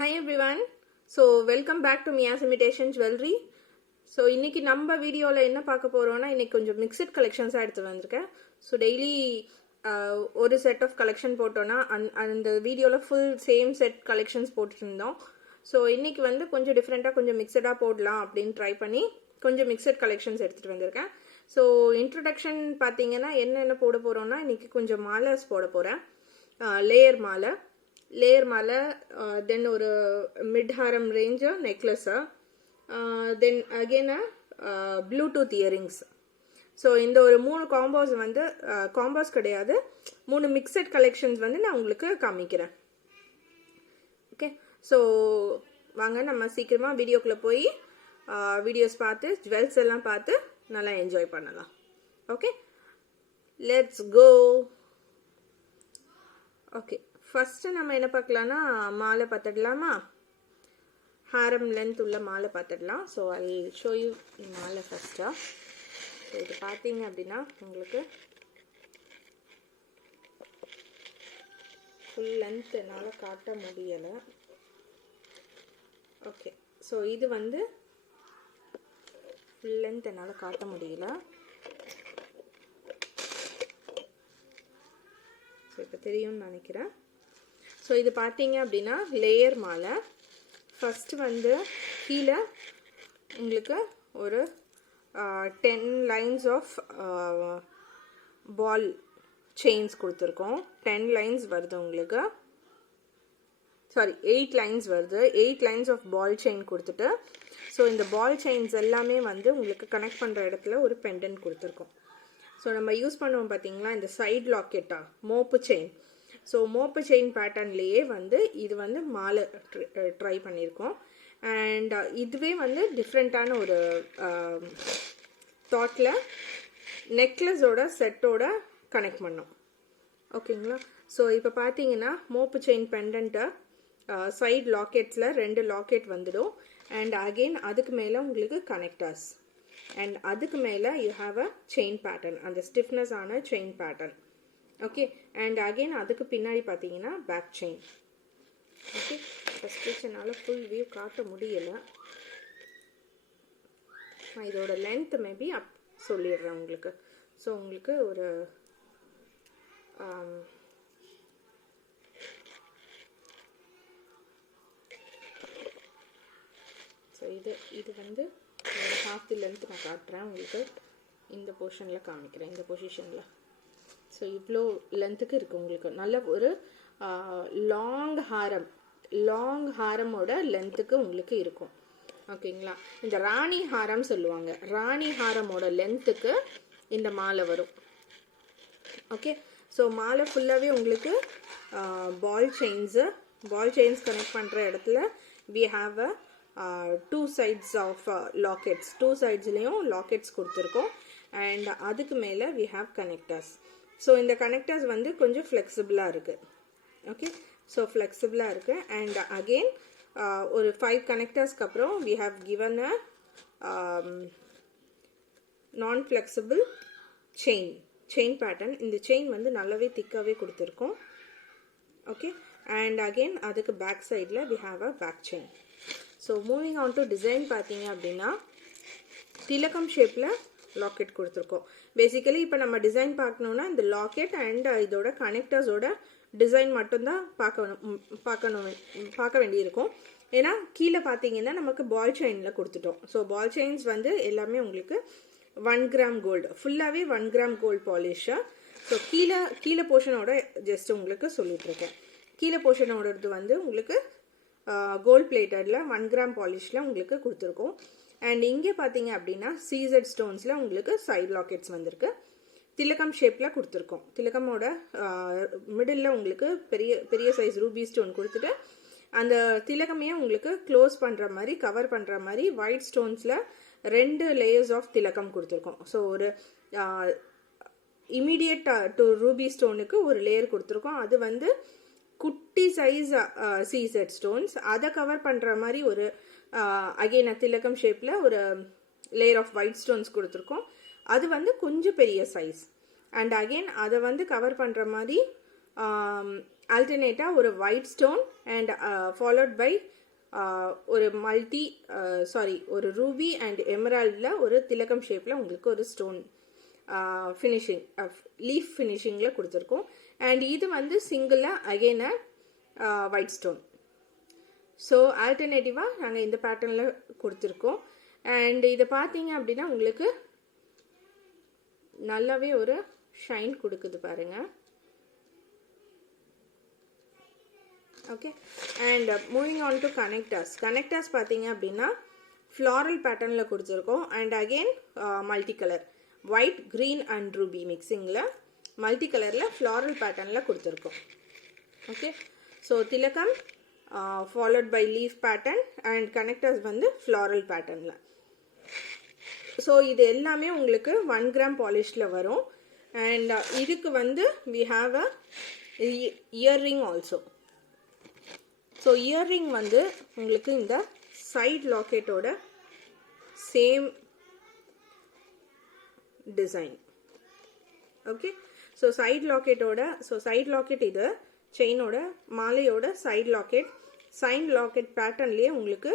Hi everyone. So welcome back to Mia's Imitation Jewelry. So இன்னைக்கு நம்ம வீடியோல என்ன பார்க்க போறோம்னா இன்னைக்கு கொஞ்சம் மிக்ஸ்ட் கலெக்ஷன்ஸா எடுத்து வந்திருக்கேன். ஸோ டெய்லி ஒரு செட் ஆஃப் கலெக்ஷன் போட்டோம்னா அந்த வீடியோல ஃபுல் சேம் செட் கலெக்ஷன்ஸ் போட்டுட்டு இருந்தோம். ஸோ இன்னைக்கு வந்து கொஞ்சம் டிஃப்ரெண்டா கொஞ்சம் மிக்சடா போடலாம் அப்படின்னு ட்ரை பண்ணி கொஞ்சம் மிக்சட் கலெக்ஷன்ஸ் எடுத்துட்டு வந்திருக்கேன். ஸோ இன்ட்ரடக்ஷன் பார்த்தீங்கன்னா என்னென்ன போட போறோம்னா இன்னைக்கு கொஞ்சம் மாலர்ஸ் போட போறேன். லேயர் மாலை, then ஒரு மிட் ஹாரம் range necklace, then again Bluetooth earrings. So இந்த ஒரு 3 காம்போஸ் வந்து காம்போஸ் கிடையாது, 3 மிக்சட் கலெக்ஷன்ஸ் வந்து நான் உங்களுக்கு காமிக்கிறேன். ஓகே, ஸோ வாங்க நம்ம சீக்கிரமாக வீடியோக்குள்ளே போய் வீடியோஸ் பார்த்து ஜுவல்ஸ் எல்லாம் பார்த்து நல்லா என்ஜாய் பண்ணலாம். Okay, let's go. Okay, first நம்ம என்ன பார்க்கலான்னா மாலை பார்த்துடலாமா? ஹாரம் லென்த் உள்ள மாலை பார்த்துடலாம். ஸோ ஐ ஷோ யூ மாலை ஃபஸ்ட்டாக. ஸோ இது பார்த்தீங்க அப்படின்னா உங்களுக்கு ஃபுல் லென்த் என்னால் காட்ட முடியலை. ஓகே, ஸோ இது வந்து ஃபுல் லென்த் என்னால் காட்ட முடியல. ஸோ இப்போ தெரியும்னு நினைக்கிறேன். ஸோ இது பார்த்தீங்க அப்படின்னா லேயர் மாலை. ஃபஸ்ட்டு வந்து கீழே உங்களுக்கு ஒரு 10 லைன்ஸ் ஆஃப் பால் செயின்ஸ் கொடுத்துருக்கோம். 10 லைன்ஸ் வருது உங்களுக்கு, சாரி 8 லைன்ஸ் வருது. 8 லைன்ஸ் ஆஃப் பால் செயின் கொடுத்துட்டு, ஸோ இந்த பால் செயின்ஸ் எல்லாமே வந்து உங்களுக்கு கனெக்ட் பண்ணுற இடத்துல ஒரு பெண்டன்ட் கொடுத்துருக்கோம். ஸோ நம்ம யூஸ் பண்ணுவோம் பார்த்தீங்களா இந்த சைட் லாக்கெட்டா, மோப்பு செயின். ஸோ மோப்பு செயின் பேட்டர்ன்லேயே வந்து இது வந்து மாலை ட்ரை பண்ணியிருக்கோம். அண்ட் இதுவே வந்து டிஃப்ரெண்ட்டான ஒரு தாட்டில் நெக்லஸோட செட்டோட கனெக்ட் பண்ணோம். ஓகேங்களா? ஸோ இப்போ பார்த்தீங்கன்னா மோப்பு செயின் பெண்டன்ட்டை சைட் லாக்கெட்ஸில் 2 லாக்கெட் வந்துடும். அண்ட் அகெயின் அதுக்கு மேலே உங்களுக்கு கனெக்டர்ஸ், அண்ட் அதுக்கு மேலே you have a chain pattern, அந்த ஸ்டிஃப்னஸ் ஆன chain pattern. Okay, and again அதுக்கு பின்னாடி பார்த்தீங்கன்னா பேக் செயின். ஓகே, ஃபஸ்ட் என்னால் ஃபுல் வியூ காட்ட முடியலை. நான் இதோட லென்த் மேபி சொல்லிடுறேன் உங்களுக்கு. ஸோ உங்களுக்கு ஒரு ஸோ இது வந்து ஒரு ஹாஃப் தி லென்த் நான் காட்டுறேன் உங்களுக்கு. இந்த போர்ஷனில் காமிக்கிறேன், இந்த பொசிஷனில். ஸோ இவ்வளோ லென்த்துக்கு இருக்குது உங்களுக்கு. நல்ல ஒரு லாங் ஹாரமோட லென்த்துக்கு உங்களுக்கு இருக்கும். ஓகேங்களா? இந்த ராணி ஹாரம் சொல்லுவாங்க, ராணி ஹாரமோட லென்த்துக்கு இந்த மாலை வரும். ஓகே, ஸோ மாலை ஃபுல்லாகவே உங்களுக்கு பால் செயின்ஸ் கனெக்ட் பண்ணுற இடத்துல we have a 2 sides of lockets. 2 sides-லேயும் லாக்கெட்ஸ் கொடுத்துருக்கோம். அண்ட் அதுக்கு மேலே வி ஹாவ் கனெக்டர்ஸ். ஸோ இந்த கனெக்டர்ஸ் வந்து கொஞ்சம் ஃப்ளெக்சிபிளாக இருக்குது. ஓகே, ஸோ ஃப்ளெக்சிபிளாக இருக்குது. அண்ட் அகெயின் ஒரு 5 கனெக்டர்ஸ்க்கு அப்புறம் we have given a non flexible chain pattern. இந்த செயின் வந்து நல்லாவே திக்காகவே கொடுத்துருக்கோம். ஓகே, அண்ட் அகெயின் அதுக்கு பேக் சைடில் we have a back chain. So moving on to design பார்த்தீங்க அப்படின்னா திலகம் ஷேப்பில் லாக்கெட் கொடுத்துருக்கோம். பேசிக்கலி இப்போ நம்ம டிசைன் பார்க்கணுன்னா இந்த லாக்கெட் அண்ட் இதோட கனெக்டர்ஸோட டிசைன் மட்டும்தான் பார்க்க வேண்டியிருக்கும். ஏன்னா கீழே பார்த்தீங்கன்னா நமக்கு பால் செயினில் கொடுத்துட்டோம். ஸோ பால் செயின்ஸ் வந்து எல்லாமே உங்களுக்கு 1 கிராம் கோல்டு, ஃபுல்லாகவே 1 கிராம் கோல்டு பாலிஷாக. ஸோ கீழே போர்ஷனோட ஜஸ்ட் உங்களுக்கு சொல்லிட்டுருக்கேன். கீழே போர்ஷனோடது வந்து உங்களுக்கு கோல்ட் பிளேட்டடில் 1 கிராம் பாலிஷில் உங்களுக்கு கொடுத்துருக்கோம். அண்ட் இங்கே பார்த்தீங்க அப்படின்னா சீசட் ஸ்டோன்ஸில் உங்களுக்கு சைட் லாக்கெட்ஸ் வந்திருக்கு. திலகம் ஷேப்பில் கொடுத்துருக்கோம். திலகமோட மிடில் உங்களுக்கு பெரிய சைஸ் ரூபி ஸ்டோன் கொடுத்துட்டு அந்த திலகமே உங்களுக்கு க்ளோஸ் பண்ணுற மாதிரி, கவர் பண்ணுற மாதிரி ஒயிட் ஸ்டோன்ஸில் 2 லேயர்ஸ் ஆஃப் திலகம் கொடுத்துருக்கோம். ஸோ ஒரு இமீடியட் டு ரூபி ஸ்டோனுக்கு ஒரு லேயர் கொடுத்துருக்கோம். அது வந்து குட்டி சைஸ் சீசட் ஸ்டோன்ஸ், அதை கவர் பண்ணுற மாதிரி ஒரு அகெயின் திலகம் ஷேப்பில் ஒரு லேயர் ஆஃப் ஒயிட் ஸ்டோன்ஸ் கொடுத்துருக்கோம். அது வந்து கொஞ்சம் பெரிய சைஸ். அண்ட் அகெயின் அதை வந்து கவர் பண்ணுற மாதிரி ஆல்டர்னேட்டாக ஒரு white stone and followed by ஒரு ஒரு ரூபி அண்ட் எமரால்டில் ஒரு திலகம் ஷேப்பில் உங்களுக்கு ஒரு ஸ்டோன் ஃபினிஷிங் லீஃப் ஃபினிஷிங்கில் கொடுத்துருக்கோம். அண்ட் இது வந்து சிங்கிளாக அகெயின் ஒயிட் ஸ்டோன். ஸோ ஆல்டர்னேட்டிவாக நாங்கள் இந்த பேட்டர்னில் கொடுத்துருக்கோம். அண்ட் இதை பார்த்தீங்க அப்படின்னா உங்களுக்கு நல்லாவே ஒரு ஷைன் கொடுக்குது பாருங்கள். Okay, and moving on to connectors பார்த்தீங்க அப்படின்னா ஃப்ளாரல் பேட்டர்னில் கொடுத்துருக்கோம். And again multi colour white, green and ruby மிக்சிங்கில் மல்டி கலரில் ஃப்ளாரல் பேட்டர்னில் கொடுத்துருக்கோம். ஓகே, ஸோ திலகம் followed by leaf pattern and connectors வந்து ஃப்ளாரல் பேட்டர்னில். ஸோ இது எல்லாமே உங்களுக்கு 1 கிராம் பாலிஷில் வரும். அண்ட் இதுக்கு வந்து we have a earring also. So earring வந்து உங்களுக்கு இந்த சைட் லாக்கெட்டோட same design. Okay, so side locket இது செயினோட மாலையோட சைட் லாக்கெட் பேட்டர்ன்லேயே உங்களுக்கு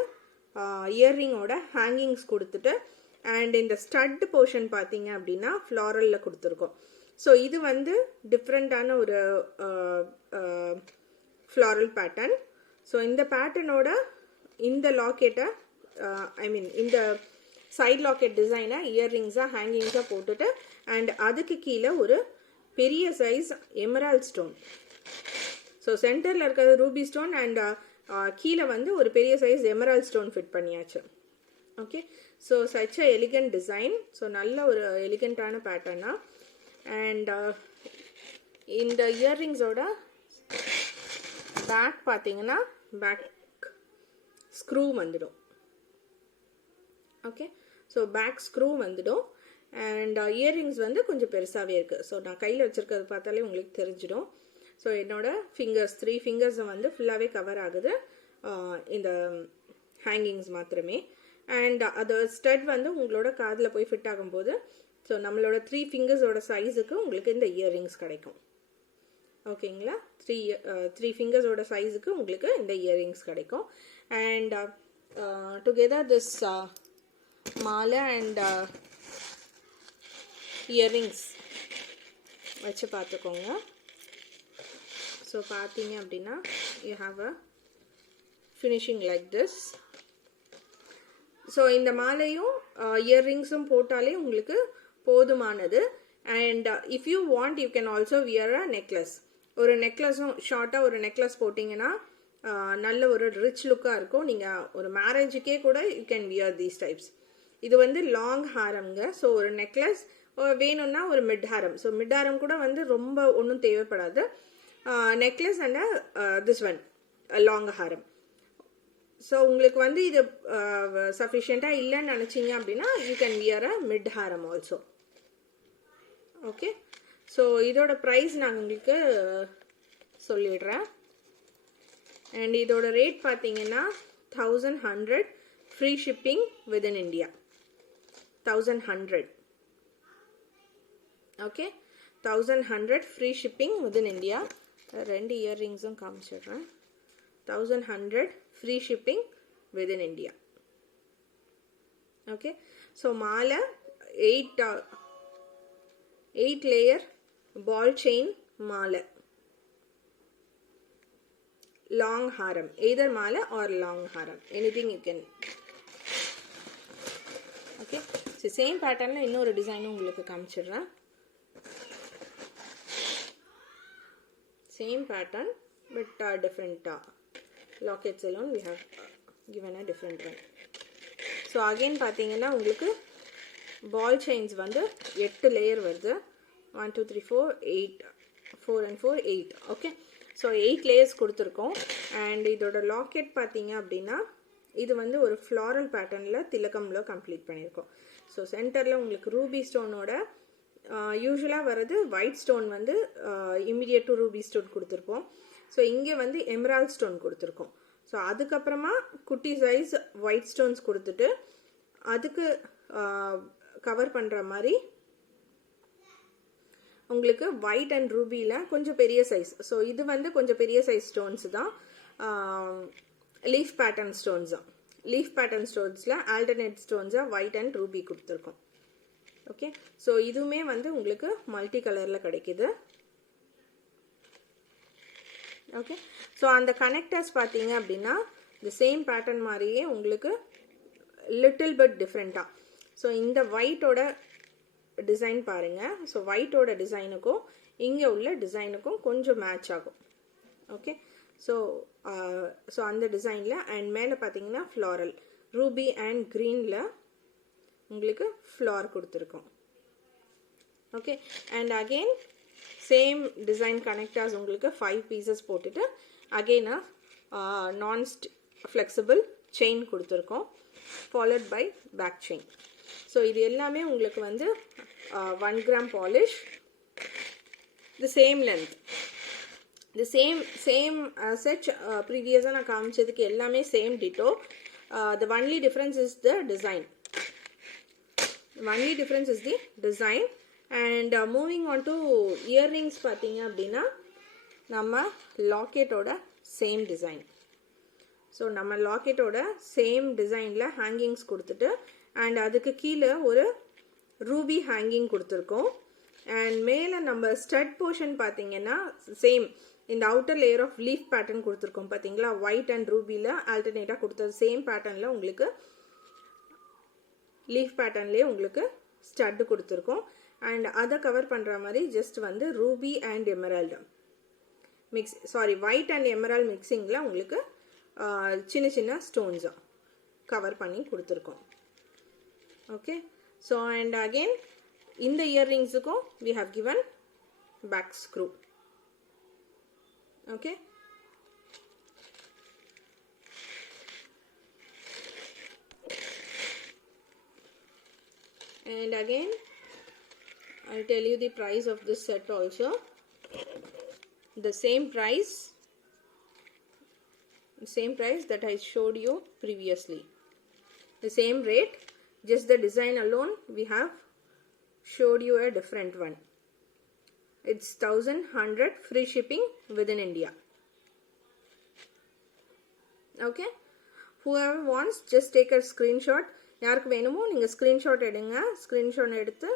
இயர்ரிங்கோட ஹேங்கிங்ஸ் கொடுத்துட்டு அண்ட் இந்த ஸ்டட் போர்ஷன் பார்த்தீங்க அப்படின்னா ஃப்ளாரலில் கொடுத்துருக்கோம். ஸோ இது வந்து டிஃப்ரெண்ட்டான ஒரு ஃப்ளாரல் பேட்டர்ன். ஸோ இந்த பேட்டர்னோட இந்த லாக்கெட்டை இந்த சைட் லாக்கெட் டிசைனை இயர்ரிங்ஸாக ஹேங்கிங்ஸாக போட்டுட்டு அண்ட் அதுக்கு கீழே ஒரு பெரிய சைஸ் எமரால்ட் ஸ்டோன். ஸோ சென்டரில் இருக்கிறது ரூபி ஸ்டோன் அண்ட் கீழே வந்து ஒரு பெரிய சைஸ் எமரால்ட் ஸ்டோன் ஃபிட் பண்ணியாச்சு. Okay, so such a elegant design. So நல்ல ஒரு எலிகண்ட்டான பேட்டர்னா. அண்ட் இந்த இயர்ரிங்ஸோட பேக் பார்த்தீங்கன்னா பேக் ஸ்க்ரூ வந்துடும். ஓகே, ஸோ பேக் ஸ்க்ரூ வந்துடும். அண்ட் இயர்ரிங்ஸ் வந்து கொஞ்சம் பெருசாகவே இருக்குது. ஸோ நான் கையில் வச்சுருக்கிறது பார்த்தாலே உங்களுக்கு தெரிஞ்சிடும். ஸோ என்னோட ஃபிங்கர்ஸ் 3 ஃபிங்கர்ஸை வந்து ஃபுல்லாகவே கவர் ஆகுது இந்த ஹேங்கிங்ஸ் மாத்திரமே. அண்ட் அது ஸ்டட் வந்து உங்களோட காதில் போய் ஃபிட் ஆகும்போது ஸோ நம்மளோட 3 ஃபிங்கர்ஸோட சைஸுக்கு உங்களுக்கு இந்த இயர்ரிங்ஸ் கிடைக்கும். ஓகேங்களா, 3 ஃபிங்கர்ஸோட சைஸுக்கு உங்களுக்கு இந்த இயர்ரிங்ஸ் கிடைக்கும். அண்ட் டுகெதர் திஸ் மாலை அண்ட் இயர்ரிங்ஸ் வச்சு பார்த்துக்கோங்க. ஸோ பார்த்தீங்க அப்படின்னா you have a finishing like this. So இந்த மாலையும் இயர்ரிங்ஸும் போட்டாலே உங்களுக்கு போதுமானது. And if you want you can also wear a necklace. ஒரு நெக்லஸும் ஷார்ட்டாக ஒரு நெக்லஸ் போட்டிங்கன்னா நல்ல ஒரு ரிச் லுக்காக இருக்கும். நீங்கள் ஒரு மேரேஜுக்கே கூட you can wear these types. இது வந்து லாங் ஹாரம்ங்க. ஸோ ஒரு நெக்லஸ் வேணும்னா ஒரு மிட் ஹாரம். ஸோ மிட் ஹாரம் கூட வந்து ரொம்ப ஒன்றும் தேவைப்படாது. Necklace and this one long Haram. So உங்களுக்கு வந்து இது சஃபிஷியண்ட்டாக இல்லைன்னு நினச்சிங்க அப்படின்னா you can wear a mid Haram also. Okay, so இதோட ப்ரைஸ் நான் உங்களுக்கு சொல்லிடுறேன். அண்ட் இதோட ரேட் பார்த்தீங்கன்னா 1100 free shipping within India. 1100. Okay, 1100 free shipping within India. 2 இயர்ரிங்ஸும் காமிச்சிடுறேன். 1100 free shipping within India. Okay, so மாலை 8 லேயர் பால் செயின் மாலை, long haram, either mala or long haram, anything you can. Okay, so same pattern la இன்னொரு design உங்களுக்கு காமிச்சிடுறேன். Same pattern but different lockets alone we have given a different one. So again பாத்தீங்கன்னா உங்களுக்கு ball chains வந்து 8 layer வருது. 1 2 3 4 8 4 and 4 8. Okay, so 8 layers கொடுத்துருக்கோம். And இதோட locket பார்த்தீங்க அப்படின்னா இது வந்து ஒரு ஃப்ளாரல் பேட்டர்னில் திலகமில் கம்ப்ளீட் பண்ணியிருக்கோம். ஸோ சென்டரில் உங்களுக்கு ரூபி ஸ்டோனோட யூஸ்வலாக வர்றது ஒயிட் ஸ்டோன் வந்து இமிடியேட் டு ரூபி ஸ்டோன் கொடுத்துருப்போம். ஸோ இங்கே வந்து எமரால்ட் ஸ்டோன் கொடுத்துருக்கோம். ஸோ அதுக்கப்புறமா குட்டி சைஸ் ஒயிட் ஸ்டோன்ஸ் கொடுத்துட்டு அதுக்கு கவர் பண்ணுற மாதிரி உங்களுக்கு ஒயிட் அண்ட் ரூபியில் கொஞ்சம் பெரிய சைஸ். ஸோ இது வந்து கொஞ்சம் பெரிய சைஸ் ஸ்டோன்ஸ் தான், லீஃப் பேட்டர்ன் ஸ்டோன்ஸ் தான். லீஃப் பேட்டர்ன் ஸ்டோன்ஸில் ஆல்டர்னேட் ஸ்டோன்ஸாக ஒயிட் அண்ட் ரூபி கொடுத்துருக்கோம். ஓகே, ஸோ இதுவுமே வந்து உங்களுக்கு மல்டி கலரில் கிடைக்குது. ஓகே, ஸோ அந்த கனெக்டர்ஸ் பார்த்தீங்க அப்படின்னா இந்த சேம் பேட்டர்ன் மாதிரியே உங்களுக்கு லிட்டில் பட் டிஃப்ரெண்ட்டாக. ஸோ இந்த ஒயிட்டோட டிசைன் பாருங்கள். ஸோ ஒயிட்டோட டிசைனுக்கும் இங்கே உள்ள டிசைனுக்கும் கொஞ்சம் மேட்ச் ஆகும். ஓகே, ஸோ அந்த டிசைனில் அண்ட் மேலே பார்த்தீங்கன்னா ஃப்ளாரல் ரூபி அண்ட் க்ரீனில் உங்களுக்கு ஃப்ளார் கொடுத்துருக்கோம். Okay, and again same design connectors உங்களுக்கு 5 பீசஸ் போட்டுட்டு அகெயின் நான் ஃப்ளெக்சிபிள் செயின் கொடுத்துருக்கோம், followed by back chain. So இது எல்லாமே உங்களுக்கு வந்து 1 gram polish, the same length, the same set ப்ரீவியஸாக நான் காமிச்சதுக்கு எல்லாமே same ditto. The only difference is the design. Only difference is the design. And moving on to earrings பார்த்தீங்க அப்படின்னா நம்ம லாக்கெட்டோட சேம் டிசைன். ஸோ நம்ம லாக்கெட்டோட சேம் டிசைனில் ஹேங்கிங்ஸ் கொடுத்துட்டு அண்ட் அதுக்கு கீழே ஒரு ரூபி ஹேங்கிங் கொடுத்துருக்கோம். அண்ட் மேலே நம்ம ஸ்டட் போர்ஷன் பார்த்தீங்கன்னா சேம் இந்த outer layer of leaf pattern கொடுத்துருக்கோம் பார்த்தீங்களா, ஒயிட் அண்ட் ரூபியில் ஆல்டர்னேட்டாக கொடுத்தது சேம் பேட்டர்னில் உங்களுக்கு லீஃப் பேட்டர்ன்லேயே உங்களுக்கு ஸ்டட்டு கொடுத்துருக்கோம். அண்ட் அதை கவர் பண்ணுற மாதிரி ஜஸ்ட் வந்து ruby and emerald white and emerald மிக்சிங்கில் உங்களுக்கு சின்ன சின்ன ஸ்டோன்ஸாக கவர் பண்ணி கொடுத்துருக்கோம். ஓகே, ஸோ அண்ட் அகெயின் இந்த இயர்ரிங்ஸுக்கும் we have given back screw. Okay, and again I'll tell you the price of this set also. The same price that I showed you previously, the same rate, just the design alone we have showed you a different one. It's 1100 free shipping within India. Okay, whoever wants just take a screenshot. யாருக்கு வேணுமோ நீங்கள் screenshot எடுங்க. Screenshot எடுத்து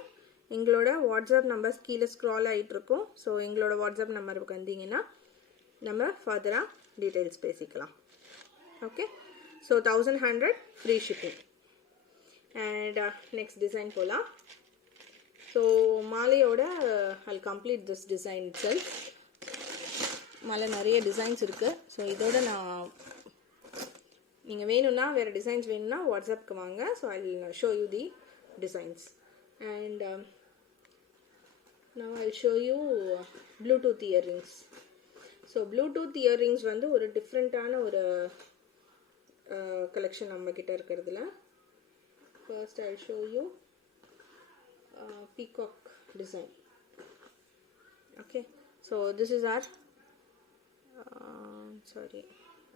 எங்களோட WhatsApp numbers கீழே scroll ஆகிட்டு இருக்கும். So எங்களோட வாட்ஸ்அப் நம்பருக்கு வந்தீங்கன்னா நம்ம ஃபர்தராக டீட்டெயில்ஸ் பேசிக்கலாம். Okay, so 1100 free shipping. And next design போகலாம். ஸோ மாலையோட I'll complete this design itself. மாலை நிறைய டிசைன்ஸ் இருக்குது. ஸோ இதோட நான் நீங்கள் வேணும்னா வேறு டிசைன்ஸ் வேணும்னா வாட்ஸ்அப்க்கு வாங்க. So I will show you the designs. And now I'll show you Bluetooth earrings. So Bluetooth earrings வந்து ஒரு டிஃப்ரெண்ட்டான ஒரு கலெக்ஷன் நம்மக்கிட்ட இருக்கிறதுல. First I'll show you peacock design. Okay, so this is our sorry,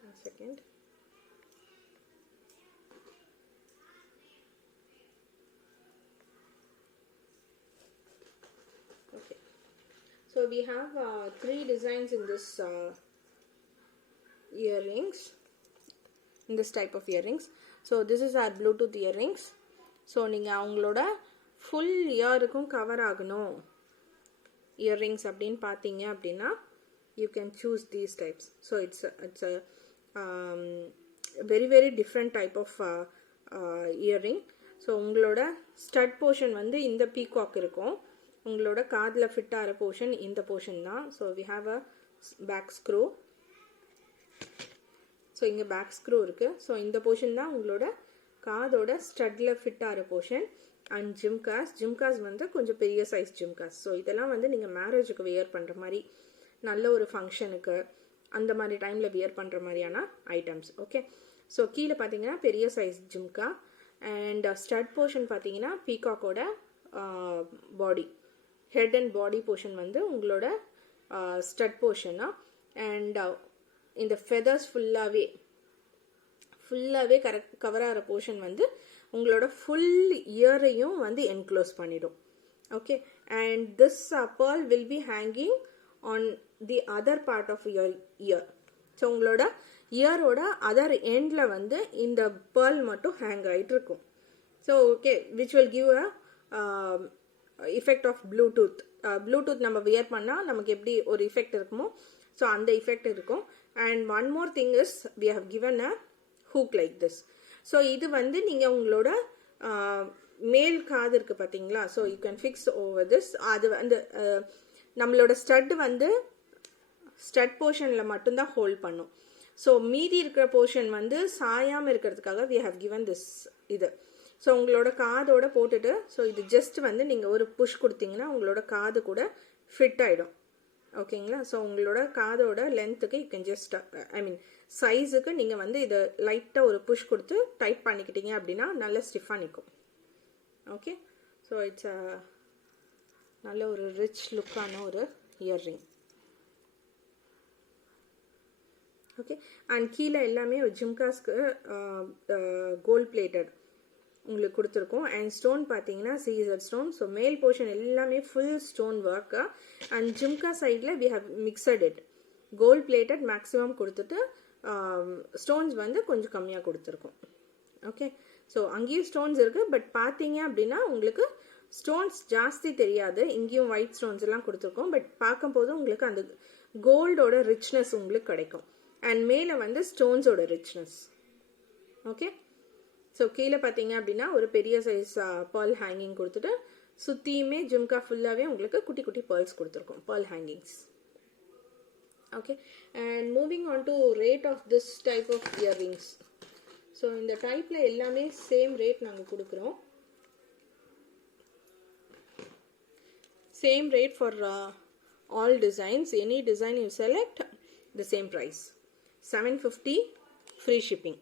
a second. Okay, so we have 3 designs in this earrings, in this type of earrings. So this is our Bluetooth earrings. So நீங்கள் அவங்களோட full இயருக்கும் cover ஆகணும் earrings அப்படின்னு பார்த்தீங்க அப்படின்னா you can choose these types. So it's a very very different type of earring. So உங்களோட stud portion வந்து இந்த peacock இருக்கும். உங்களோட காதில் ஃபிட் ஆகிற போர்ஷன் இந்த போர்ஷன் தான். So we have a back screw. So இங்கே பேக் ஸ்க்ரூ இருக்குது. ஸோ இந்த போர்ஷன் தான் உங்களோட காதோட ஸ்டட்டில் ஃபிட் ஆகிற போர்ஷன். அண்ட் ஜிம்காஸ் வந்து கொஞ்சம் பெரிய சைஸ் ஜிம்காஸ். ஸோ இதெல்லாம் வந்து நீங்கள் மேரேஜுக்கு வியர் பண்ணுற மாதிரி, நல்ல ஒரு ஃபங்க்ஷனுக்கு அந்த மாதிரி டைமில் வியர் பண்ணுற மாதிரியான ஐட்டம்ஸ். ஓகே, ஸோ கீழே பார்த்தீங்கன்னா பெரிய size jhumka. And stud portion பார்த்தீங்கன்னா பீகாக்கோட பாடி, ஹெட் அண்ட் பாடி போர்ஷன் வந்து உங்களோட ஸ்டட் போர்ஷனாக. அண்ட் இந்த ஃபெதர்ஸ் ஃபுல்லாகவே கவர் ஆகிற போர்ஷன் வந்து உங்களோட ஃபுல் இயரையும் வந்து என்க்ளோஸ் பண்ணிடும். Okay, and this pearl will be hanging on the other part of your ear. So உங்களோட இயரோட அதர் எண்டில் வந்து இந்த பேர்ல் மட்டும் ஹேங் ஆகிட்டு இருக்கும். So okay, which will give a effect of Bluetooth. Bluetooth நம்ம வியர் பண்ணால் நமக்கு எப்படி ஒரு effect இருக்குமோ ஸோ அந்த effect இருக்கும். And one more thing is we have given a hook like this. So இது வந்து நீங்கள் உங்களோட மேல் காது இருக்குது பார்த்தீங்களா, so you can fix over this. அது வந்து நம்மளோட ஸ்டட் வந்து ஸ்டட் போர்ஷனில் மட்டும்தான் ஹோல்ட் பண்ணும். ஸோ மீதி இருக்கிற போர்ஷன் வந்து சாயாமல் இருக்கிறதுக்காக we have given this இது. ஸோ உங்களோட காதோட போட்டுட்டு ஸோ இது ஜஸ்ட் வந்து நீங்கள் ஒரு புஷ் கொடுத்தீங்கன்னா உங்களோட காது கூட ஃபிட் ஆகிடும். ஓகேங்களா? ஸோ உங்களோட காதோட லென்த்துக்கு யூ கேன் ஜஸ்ட் சைஸுக்கு நீங்கள் வந்து இதை லைட்டாக ஒரு புஷ் கொடுத்து டைட் பண்ணிக்கிட்டீங்க அப்படின்னா நல்ல ஸ்டிஃபாக நிற்கும். ஓகே, ஸோ இட்ஸ் நல்ல ஒரு ரிச் லுக்கான ஒரு இயர்ரிங். ஓகே, அண்ட் கீழே எல்லாமே ஜிம்காஸ்க்கு கோல்ட் பிளேட்டட் உங்களுக்கு கொடுத்துருக்கோம். அண்ட் ஸ்டோன் பார்த்தீங்கன்னா சீசர் ஸ்டோன். ஸோ மேல் போர்ஷன் எல்லாமே full stone work. And jhumka சைடில் we have mixed it gold plated maximum கொடுத்துட்டு ஸ்டோன்ஸ் வந்து கொஞ்சம் கம்மியாக கொடுத்துருக்கோம். ஓகே, ஸோ அங்கேயும் ஸ்டோன்ஸ் இருக்குது, பட் பார்த்தீங்க அப்படின்னா உங்களுக்கு ஸ்டோன்ஸ் ஜாஸ்தி தெரியாது. இங்கேயும் ஒயிட் ஸ்டோன்ஸ் எல்லாம் கொடுத்துருக்கோம், பட் பார்க்கும்போது உங்களுக்கு அந்த கோல்டோட ரிச்னஸ் உங்களுக்கு கிடைக்கும். அண்ட் மேலே வந்து ஸ்டோன்ஸோட ரிச்னஸ். ஓகே, ஸோ கீழே பார்த்தீங்க அப்படின்னா ஒரு பெரிய சைஸ் பேர்ல் ஹேங்கிங் கொடுத்துட்டு சுற்றியுமே ஜும்கா ஃபுல்லாகவே உங்களுக்கு குட்டி குட்டி பேர்ல்ஸ் கொடுத்துருக்கோம், pearl hangings. Okay, and moving on to rate of this type of earrings. So இந்த டைப்பில் எல்லாமே சேம் ரேட் நாங்கள் கொடுக்குறோம். Same rate for all designs. Any design you select the same price, 750 free shipping.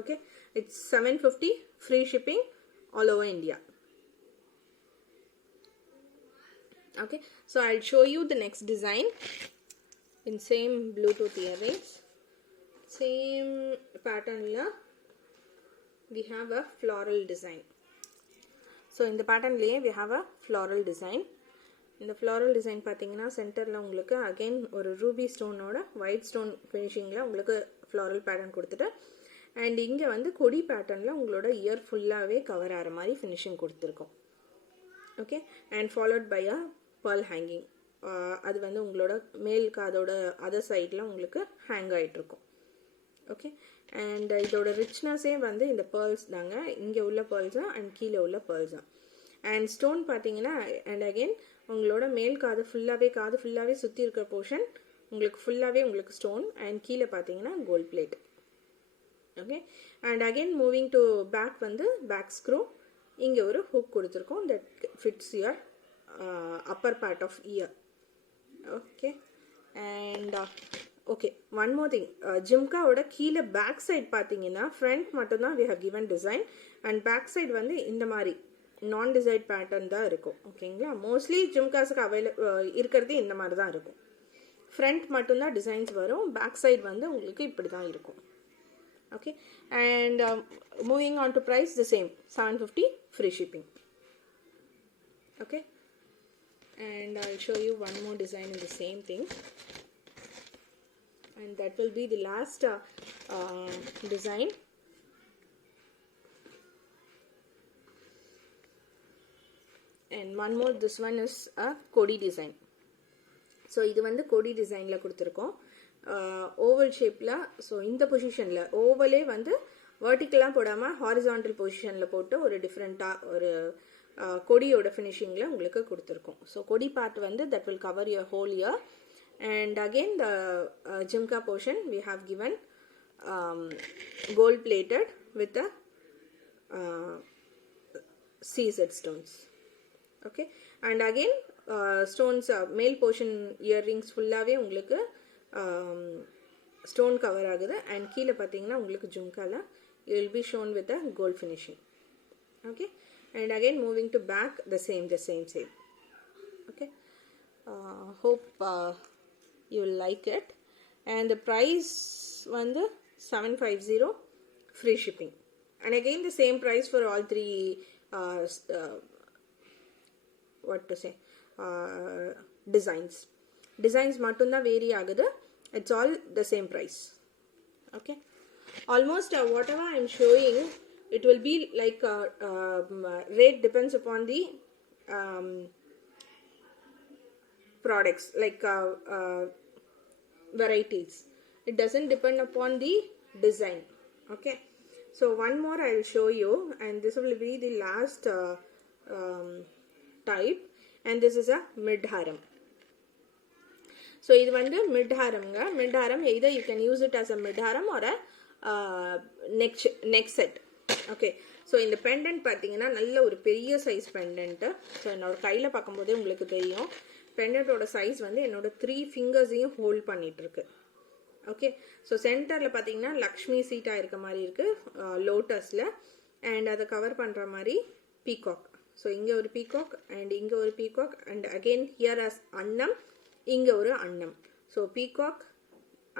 Okay, it's 750 free shipping all over India. Okay, so I'll show you the next design in same Bluetooth earrings, same pattern la we have a floral design. So in the pattern laye we have a floral design. இந்த floral design பார்த்தீங்கன்னா சென்டரில் உங்களுக்கு again ஒரு Ruby ஸ்டோனோட white stone ஃபினிஷிங்கில் உங்களுக்கு floral pattern கொடுத்துட்டு and இங்கே வந்து கொடி பேட்டர்னில் உங்களோட இயர் ஃபுல்லாகவே கவர் ஆகிற மாதிரி ஃபினிஷிங் கொடுத்துருக்கோம். Okay, and followed by a pearl hanging. அது வந்து உங்களோட மேல் காதோட அதர் சைடில் உங்களுக்கு ஹேங் ஆகிட்ருக்கும். ஓகே, அண்ட் இதோட ரிச்னஸே வந்து இந்த பேர்ல்ஸ் தாங்க. இங்கே உள்ள பேர்ல்ஸ் தான் அண்ட் கீழே உள்ள பேர்ல்ஸ் தான். அண்ட் ஸ்டோன் பார்த்தீங்கன்னா அண்ட் அகெயின் உங்களோட மேல் காது ஃபுல்லாகவே சுற்றி இருக்கிற போர்ஷன் உங்களுக்கு ஃபுல்லாகவே உங்களுக்கு ஸ்டோன் அண்ட் கீழே பார்த்தீங்கன்னா gold plate. Okay, and again moving to back வந்து பேக் ஸ்க்ரூ. இங்கே ஒரு ஹூக் கொடுத்துருக்கோம் that fits your upper part of ear. Okay, and okay, one more thing, ஜிம்காவோட கீழே பேக் சைட் பார்த்தீங்கன்னா ஃப்ரண்ட் மட்டும்தான் we have given design and back side வந்து இந்த மாதிரி நான் டிசைட் பேட்டர்ன் தான் இருக்கும். ஓகேங்களா, மோஸ்ட்லி ஜிம்காஸுக்கு இருக்கிறது இந்த மாதிரி தான் இருக்கும். ஃப்ரண்ட் மட்டும்தான் டிசைன்ஸ் வரும், பேக் சைட் வந்து உங்களுக்கு இப்படி தான் இருக்கும். Okay, and moving on to price the same 750 free shipping. Okay, and I'll show you one more design in the same thing, and that will be the last design. And one more, this one is a Kodi design. So இது வந்து Kodi designல கொடுத்துருக்கோம், oval ஷேப்பில். So இந்த பொசிஷனில் ஓவலே வந்து வெர்டிக்கலாக போடாமல் horizontal பொசிஷனில் போட்டு ஒரு டிஃப்ரெண்ட்டாக ஒரு கொடியோட ஃபினிஷிங்கில் உங்களுக்கு கொடுத்துருக்கோம். ஸோ கொடி பார்ட் வந்து that will cover your whole ear. And again the jhumka portion we have given gold plated with சீசட் stones. Okay, and again stones மேல் போர்ஷன் இயர்ரிங்ஸ் ஃபுல்லாகவே உங்களுக்கு ஸ்டோன் கவர் ஆகுது அண்ட் கீழே பார்த்தீங்கன்னா உங்களுக்கு ஜும்கால it will be shown with a gold finishing. Okay, and again moving to back the same. Okay, hope you will like it. And the price வந்து 750 free shipping, and again the same price for all three what to say, designs மட்டும்தான் vary ஆகுது. It's all the same price. Okay, almost whatever I'm showing, it will be like rate depends upon the products, like varieties. It doesn't depend upon the design. Okay, so one more I will show you, and this will be the last type, and this is a mid haram. So இது வந்து mid haramங்க. Mid haram either you can use it as a mid haram or a neck set. Okay, so இந்த pendant பார்த்தீங்கன்னா நல்ல ஒரு பெரிய size pendant. So என்னோட கையில் பார்க்கும்போதே உங்களுக்கு தெரியும் பெண்டன்ட்டோட சைஸ் வந்து என்னோட 3 ஃபிங்கர்ஸையும் ஹோல்ட் பண்ணிகிட்ருக்கு. ஓகே, ஸோ சென்டரில் பார்த்தீங்கன்னா லக்ஷ்மி சீட்டாக இருக்க மாதிரி இருக்குது லோட்டஸில், அண்ட் அதை கவர் பண்ணுற மாதிரி பீகாக். ஸோ இங்கே ஒரு பீகாக் அண்ட் இங்கே ஒரு peacock, and again here as அன்னம், இங்கே ஒரு அன்னம். ஸோ பீகாக்,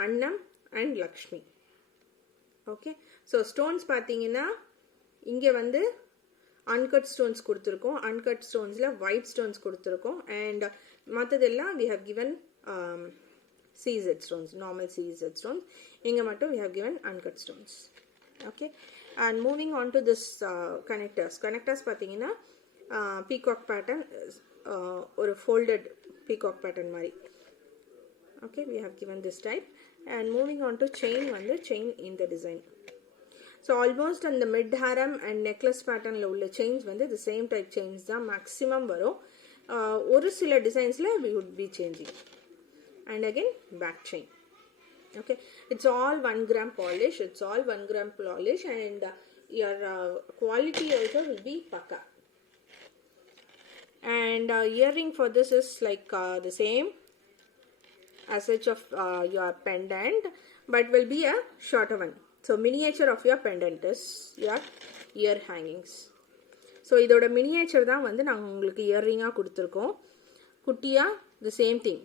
அன்னம் and Lakshmi. Okay, so stones பார்த்தீங்கன்னா இங்கே வந்து அன்கட் ஸ்டோன்ஸ் கொடுத்துருக்கோம். அன்கட் ஸ்டோன்ஸில் ஒயிட் ஸ்டோன்ஸ் கொடுத்துருக்கோம், அண்ட் மற்றதெல்லாம் we have given CZ stones, normal CZ stones. இங்கே மட்டும் we have given uncut stones. Okay, and moving on to this connectors பார்த்தீங்கன்னா peacock pattern, ஒரு folded peacock pattern மாதிரி. Okay, we have given this type, and moving on to chain வந்து chain in the design. So almost on the mid haram and necklace patternல உள்ள chains வந்து the same type chains தான் maximum வரும். ஒரு சில designsல we would be changing. And again back chain. Okay, it's all 1 gram polish, it's all 1 gram polish, and your quality also will be pakka. And earring for this is like the same as such of your pendant, but will be a shorter one. So miniature of your pendant is your ear hangings. So இதோட miniature தான் வந்து நாங்கள் உங்களுக்கு இயர்ரிங்காக கொடுத்துருக்கோம். குட்டியா the same thing,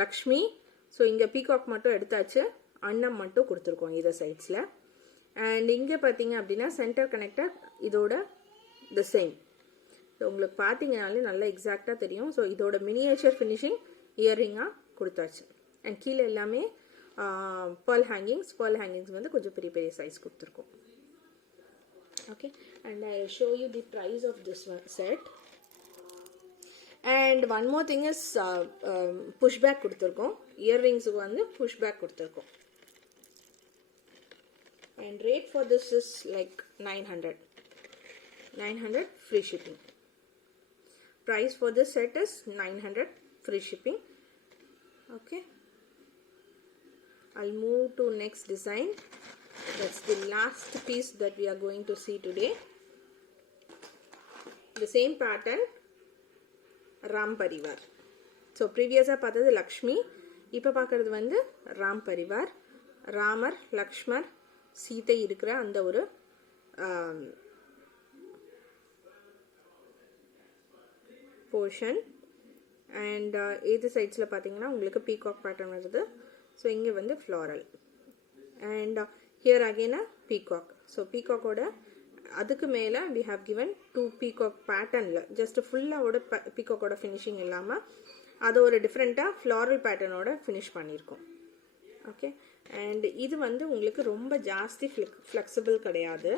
Lakshmi. So இங்கே peacock மட்டும் எடுத்தாச்சு, அன்னம் மட்டும் கொடுத்துருக்கோம் இதை சைட்ஸில். அண்ட் இங்கே பார்த்தீங்க அப்படின்னா சென்டர் கனெக்டர் இதோட த சேம். ஸோ உங்களுக்கு பார்த்தீங்கனாலே நல்லா எக்ஸாக்டாக தெரியும். ஸோ இதோட மினியேச்சர் ஃபினிஷிங் இயர்ரிங்காக கொடுத்தாச்சு. அண்ட் கீழே எல்லாமே பேர்ல் ஹேங்கிங்ஸ் வந்து கொஞ்சம் பெரிய பெரிய சைஸ் கொடுத்துருக்கோம். Okay, and I show you the price of this set. And one more thing is pushback கொடுத்துருக்கோம். இயர்ரிங்ஸுக்கு வந்து புஷ்பேக் கொடுத்துருக்கோம். And rate for this is like 900 free shipping. Price for this set is 900 free shipping. Okay, I'll move to next design. That's the last piece that we are going to see today. The same pattern, Ram Parivar. So ப்ரீவியஸாக பார்த்தது லக்ஷ்மி, இப்போ பார்க்குறது வந்து ராம் பரிவார். ராமர், லக்ஷ்மர், சீதை இருக்கிற அந்த ஒரு portion. And எது சைட்ஸில் பார்த்தீங்கன்னா உங்களுக்கு பீகாக் பேட்டர்ன் வருது. ஸோ இங்கே வந்து floral, and here again peacock. So பீகாக்கோட அதுக்கு மேலே we have given 2 பீகாக் பேட்டர்னில் ஜஸ்ட் ஃபுல்லாவோட பீகாக்கோட ஃபினிஷிங் இல்லாமல் அதை ஒரு டிஃப்ரெண்ட்டாக ஃப்ளாரல் பேட்டர்னோட ஃபினிஷ் பண்ணியிருக்கோம். ஓகே, அண்ட் இது வந்து உங்களுக்கு ரொம்ப ஜாஸ்தி ஃப்ளெக்சிபிள் கிடையாது.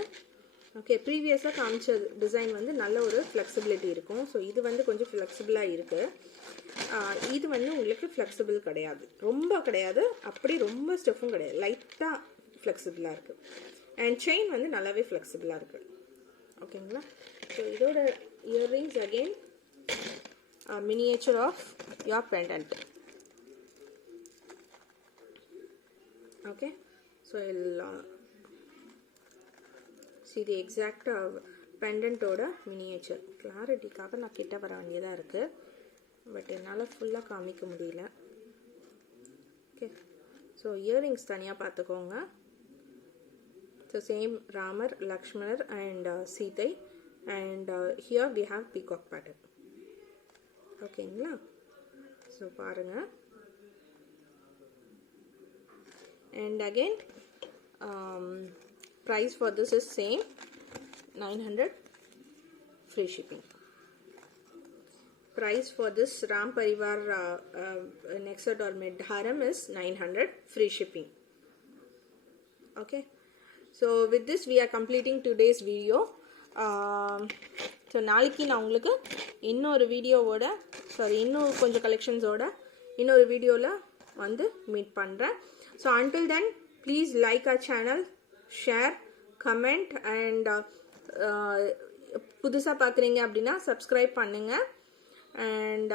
ஓகே, ப்ரீவியஸாக காமிச்ச டிசைன் வந்து நல்ல ஒரு ஃப்ளெக்சிபிலிட்டி இருக்கும். ஸோ இது வந்து கொஞ்சம் ஃப்ளெக்சிபிளாக இருக்குது. இது வந்து உங்களுக்கு ஃப்ளெக்சிபிள் கிடையாது, ரொம்ப கிடையாது, அப்படி ரொம்ப ஸ்டெஃப்பும் கிடையாது, லைட்டாக ஃப்ளெக்சிபிளாக இருக்குது. அண்ட் செயின் வந்து நல்லாவே ஃப்ளெக்சிபிளாக இருக்குது. ஓகேங்களா? ஸோ இதோட earrings again miniature of your pendant. Okay, so I'll see the exact pendant ஓட miniature. கிளாரிட்டிக்காக நான் கிட்ட வர வேண்டியதாக இருக்குது, பட் என்னால் ஃபுல்லாக காமிக்க முடியல. ஓகே, ஸோ இயர்ரிங்ஸ் தனியாக பார்த்துக்கோங்க. So same Ramar, Lakshmanar and Seethai, and here we have peacock pattern. ஓகேங்களா? ஸோ பாருங்கள். And again price for this is same 900 free shipping. Price for this Ram Parivar neck set or mid harem is 900 free shipping. Okay, so with this we are completing today's video. So நாளைக்கு நான் உங்களுக்கு இன்னொரு வீடியோவோட இன்னும் கொஞ்சம் கலெக்ஷன்ஸோட இன்னொரு வீடியோவில் வந்து மீட் பண்ணுறேன். So until then please like our channel, share, comment and புதுசாக பார்க்குறீங்க அப்படின்னா subscribe பண்ணுங்கள். And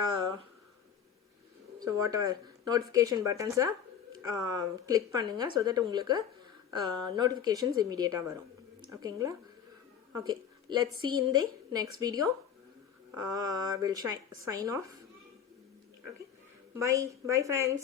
so whatever notification buttons click பண்ணுங்க so that உங்களுக்கு notifications immediate வரும். ஓகேங்களா? Okay, let's see in the next video. We'll sign off. Okay, bye friends.